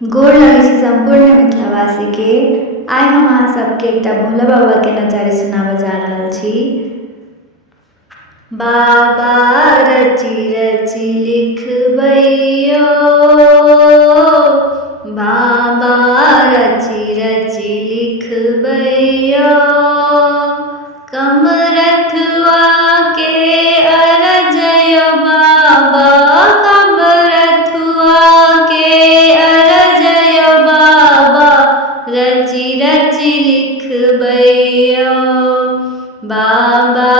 गोर लगै छी संपूर्ण मिथिलावासी के। आइ हम अहाँ सबके एकटा भोला बाबा के नचारी सुनाबऽ जा रहल छी। बाबा रची रची लिखबैयो, बाबा रची रची लिखबैयो, कमरथुआ के अरजयो बाबा, कमरथुआ के अरजयो बाबा, रची रची लिखबैयो, बाबा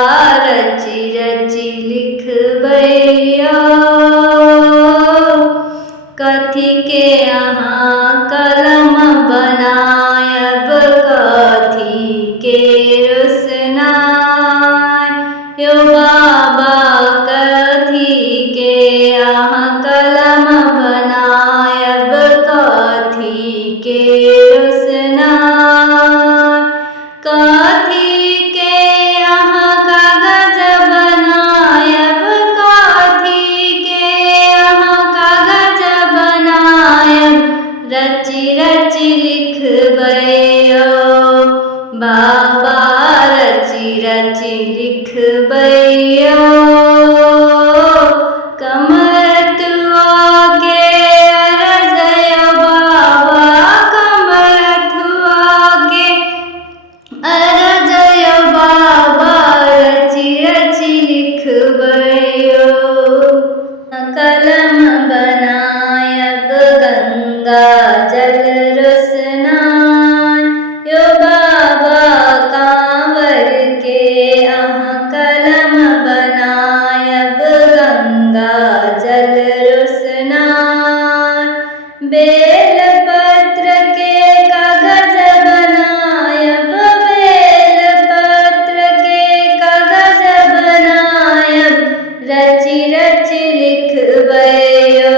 रची रची लिखबैयो। कथी के अहाँ कलम बनायब, कथी के रोशनाई यो बाबा, कथी के अहाँ कलम बनायब, कथी के रोशनाई, कथी के अहाँ कागज बनायब, कथी के अहाँ कागज बनायब, रची रची लिखबैयो, बाबा रची रची लिखबैयो। कमरथुआ के अरजयो बाबा, कमरथुआ के अरजयो बाबा, रची रची लिखबैयो। कलम बनायब गंगा जल रोशनाई यो बाबा, कांवर के अहाँ कलम बनायब, गंगा जल रोशनाई, बेल पत्र के कागज बनायब, बेल पत्र के कागज बनायब, रची रची लिखबैयो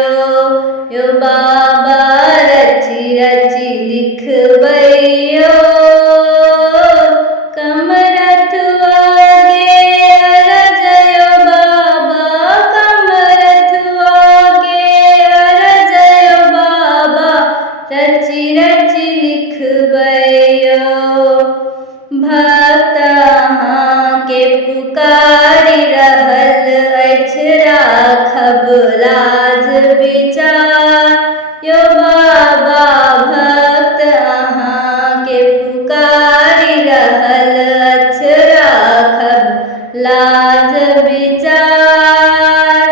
यो बाबा, रची रची लिखबैयो। कमरथुआ के अरजयो बाबा, कमरथुआ के अरजयो बाबा, रची रची लिखबैयो। भक्त अहाँ के पुकारी रहल अछि, राखब लाज विचार यो बाबा, भक्त अहाँ के पुकारी रहल अछि, राखब लाज विचार।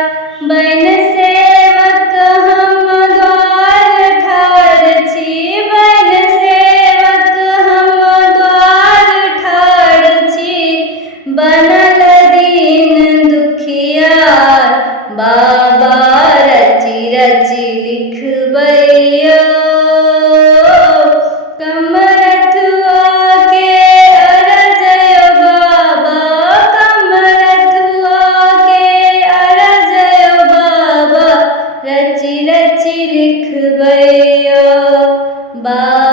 बन सेवक हम द्वार ठाढ़ छी, बन सेवक हम द्वार ठाढ़ छी, बनल दीन दुखियार, बाबा रची रची लिखबैयो। कमरथुआ के अरजयो बाबा, कमरथुआ के अरजयो बाबा, रची रची लिखबैयो, बाबा।